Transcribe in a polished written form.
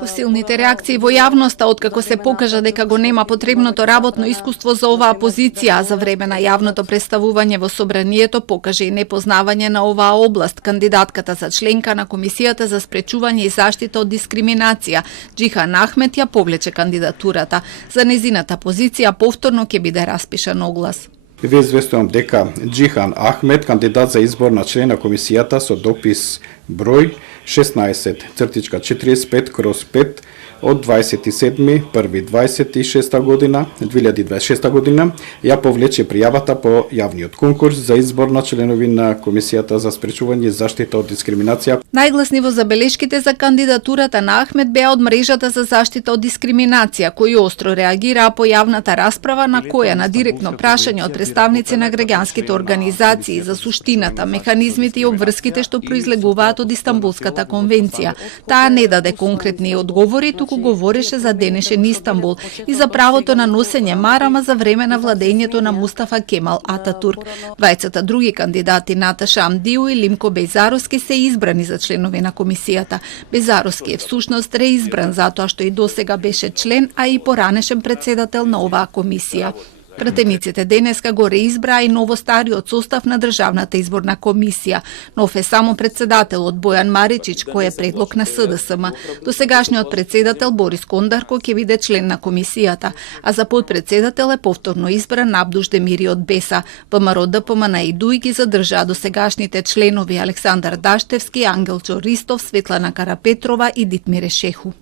Посилните реакции во јавноста откако се покажа дека го нема потребното работно искуство за оваа позиција, за време на јавното представување во собранието покаже и непознавање на оваа област. Кандидатката за членка на Комисијата за спречување и заштита од дискриминација, Џихан Ахмет, ја повлече кандидатурата. За незината позиција повторно ќе биде распишан оглас. Ви известувам дека Џихан Ахмет, кандидат за избор на член на комисијата со допис број 16/45/5 од 27.1.26 година, 2026 година, ја повлече пријавата по јавниот конкурс за избор на членови на Комисијата за спречување и заштита од дискриминација. Најгласни во забелешките за кандидатурата на Ахмет беа од мрежата за заштита од дискриминација, кои остро реагираа по јавната расправа на која на директно прашање од представници на граѓанските организации за суштината, механизмите и обврските што произлегуваат од Истанбулската конвенција. Таа не даде конкретни одговори, туку говореше за денешен Истанбул и за правото на носење марама за време на владењето на Мустафа Кемал Ататурк. Двајцата други кандидати, Наташа Амдиу и Лимко Бејзаровски, се избрани за членови на комисијата. Бејзаровски е всушност реизбран затоа што и досега беше член, а и поранешен председател на оваа комисија. Пратениците денеска го реизбраа и новостариот состав на Државната изборна комисија. Нов е само председателот Бојан Маричич, кој е предлог на СДСМ. Досегашниот председател Борис Кондарко ќе биде член на комисијата, а за подпредседател е повторно избран Абдуш Демири од БЕСА. ВМРО ДПМН и ДУИ ги задржаа досегашните членови Александар Даштевски, Ангелчо Ристов, Светлана Карапетрова и Дитмире Шеху.